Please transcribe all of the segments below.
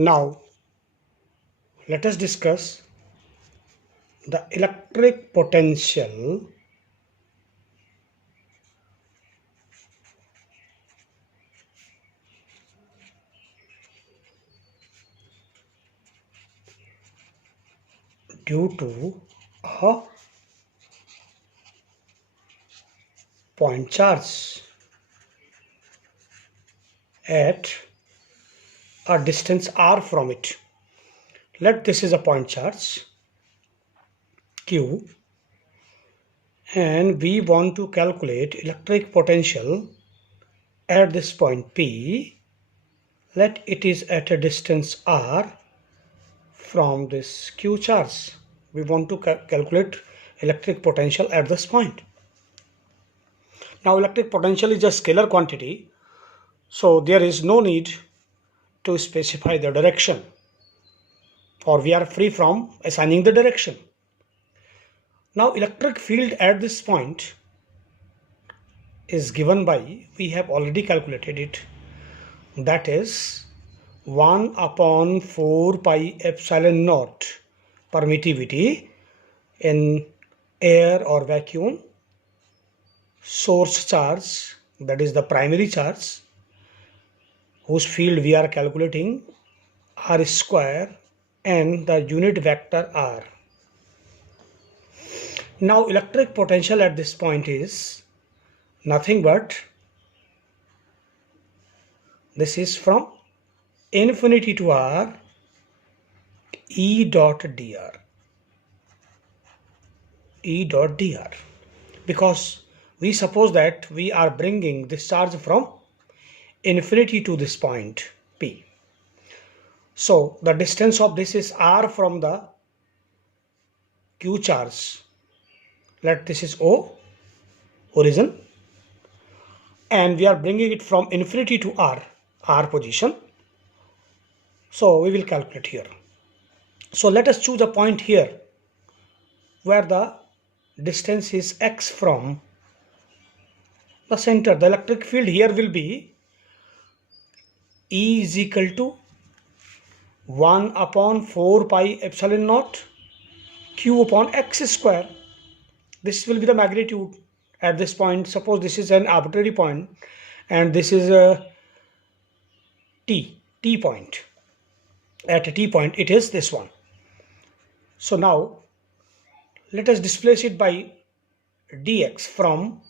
Now let us discuss the electric potential due to a point charge at a distance r from it. Let this is a point charge q, and we want to calculate electric potential at this point P. Let it is at a distance r from this q charge. We want to calculate electric potential at this point. Now electric potential is a scalar quantity, so there is no need to specify the direction, or we are free from assigning the direction. Now electric field at this point is given by, we have already calculated it, that is 1 upon 4 pi epsilon naught permittivity in air or vacuum, source charge, that is the primary charge, whose field we are calculating, r square, and the unit vector r. Now electric potential at this point is nothing but, this is from infinity to r, E dot dr, because we suppose that we are bringing this charge from infinity to this point P. So the distance of this is r from the q charge. Let this is O, origin, and we are bringing it from infinity to r position. So we will calculate here. So let us choose a point here where the distance is x from the center. The electric field here will be E is equal to 1 upon 4 pi epsilon naught q upon x square. This will be the magnitude at this point. Suppose this is an arbitrary point and this is a t point. At a t point it is this one. So now let us displace it by dx from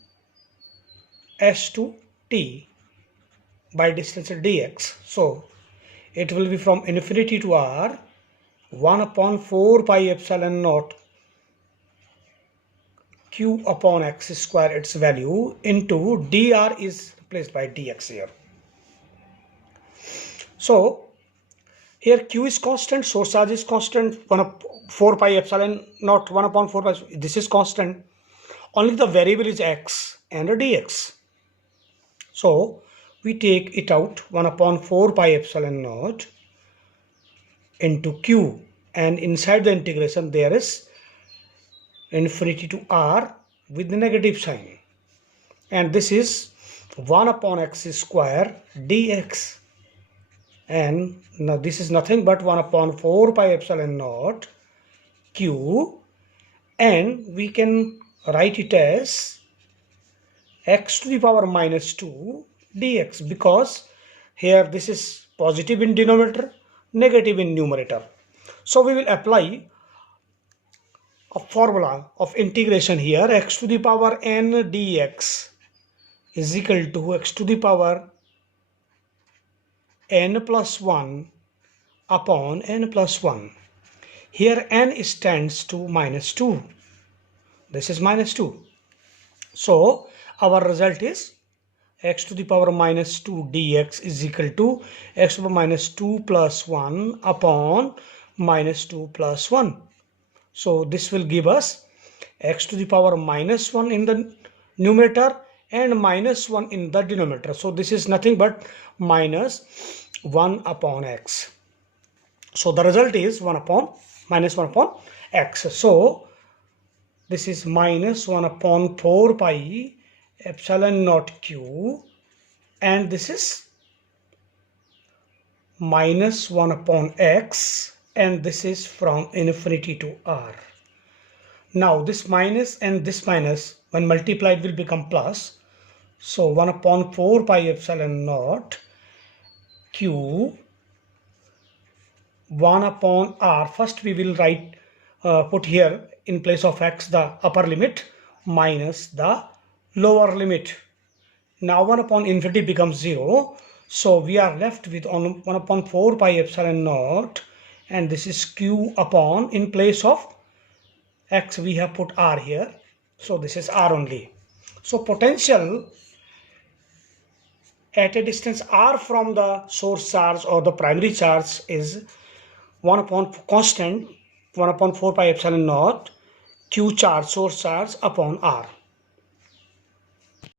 s to t by distance dx. So it will be from infinity to r 1 upon 4 pi epsilon naught q upon x square, its value, into dr is replaced by dx here. So here q is constant, source charge is constant, 4 pi epsilon naught 1 upon 4 pi, this is constant. Only the variable is x and a dx. So we take it out, 1 upon 4 pi epsilon naught into q, and inside the integration there is infinity to r with the negative sign, and this is 1 upon x square dx, and now this is nothing but 1 upon 4 pi epsilon naught q, and we can write it as x to the power minus 2 dx, because here this is positive in denominator, negative in numerator. So we will apply a formula of integration here. X to the power n dx is equal to x to the power n plus 1 upon n plus 1. Here n stands to minus 2. This is minus 2. So our result is x to the power minus 2 dx is equal to x to the power minus 2 plus 1 upon minus 2 plus 1. So this will give us x to the power minus 1 in the numerator and minus 1 in the denominator. So this is nothing but minus 1 upon x. So the result is minus 1 upon x. So this is minus 1 upon 4 pi epsilon naught q, and this is minus 1 upon x, and this is from infinity to r. Now this minus and this minus when multiplied will become plus. So 1 upon 4 pi epsilon naught q 1 upon r. First we will write put here in place of x the upper limit minus the lower limit. Now 1 upon infinity becomes 0. So we are left with 1 upon 4 pi epsilon naught, and this is q upon, in place of x we have put r here. So this is r only. So potential at a distance r from the source charge or the primary charge is 1 upon constant 1 upon 4 pi epsilon naught q charge, source charge, upon r.